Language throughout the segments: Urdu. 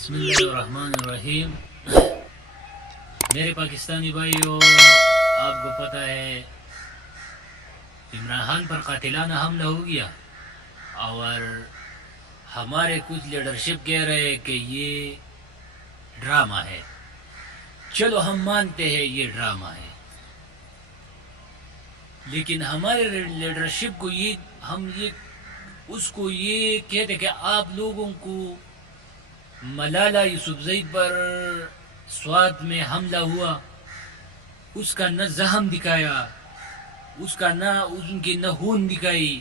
بسم اللہ الرحمن الرحیم. میرے پاکستانی بھائیوں، آپ کو پتہ ہے عمران خان پر قاتلانہ حملہ ہو گیا، اور ہمارے کچھ لیڈرشپ کہہ رہے کہ یہ ڈرامہ ہے. چلو ہم مانتے ہیں یہ ڈرامہ ہے، لیکن ہمارے لیڈرشپ کو اس کو یہ کہتے کہ آپ لوگوں کو ملالہ یوسفزئی پر سوات میں حملہ ہوا، اس کا نہ زخم دکھایا، اس کا ان کی نہ خون دکھائی،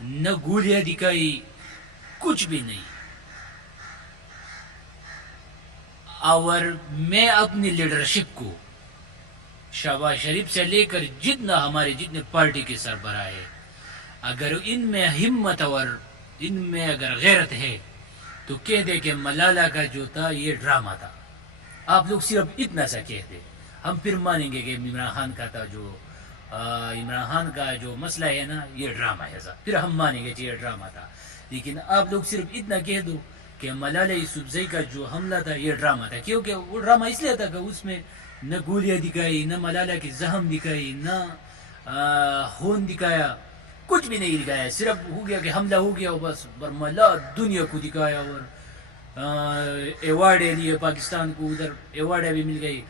نہ گولیاں دکھائی، کچھ بھی نہیں. اور میں اپنی لیڈرشپ کو شہباز شریف سے لے کر جتنے پارٹی کے سربراہ ہے، اگر ان میں ہمت اور ان میں اگر غیرت ہے تو کہہ دے کہ ملالہ کا جو تھا یہ ڈرامہ تھا. آپ لوگ صرف اتنا سا کہہ دے، ہم پھر مانیں گے کہ عمران خان کا جو مسئلہ ہے نا یہ ڈرامہ ہے، پھر ہم مانیں گے کہ یہ ڈرامہ تھا. لیکن آپ لوگ صرف اتنا کہہ دو کہ ملالہ یوسفزئی کا جو حملہ تھا یہ ڈرامہ تھا، کیونکہ وہ ڈرامہ اس لیے تھا کہ اس میں نہ گولیاں دکھائی، نہ ملالہ کی زخم دکھائی، نہ خون دکھایا، کچھ بھی نہیں دکھایا. صرف ہو گیا کہ حملہ ہو گیا، بس برملا دنیا کو دکھایا، اور ایوارڈ لیے پاکستان کو، ادھر ایوارڈ بھی مل گئی.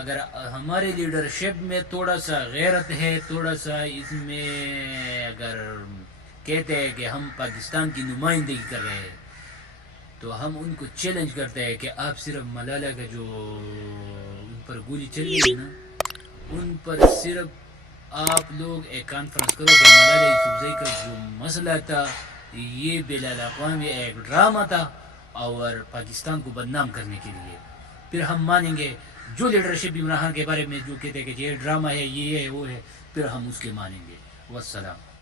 اگر ہمارے لیڈرشپ میں تھوڑا سا غیرت ہے، تھوڑا سا اس میں اگر کہتے ہیں کہ ہم پاکستان کی نمائندگی کر رہے ہیں، تو ہم ان کو چیلنج کرتے ہیں کہ آپ صرف ملالہ کا جو ان پر گولی چلی ہے نا، ان پر صرف آپ لوگ ایک کانفرنس کرو کہ ملالہ یوسفزئی کا جو مسئلہ تھا یہ بین الاقوامی ایک ڈرامہ تھا اور پاکستان کو بدنام کرنے کے لیے. پھر ہم مانیں گے. جو لیڈرشپ عمران خان کے بارے میں جو کہتے ہیں کہ یہ ڈرامہ ہے، یہ ہے، وہ ہے، پھر ہم اس کے مانیں گے. والسلام.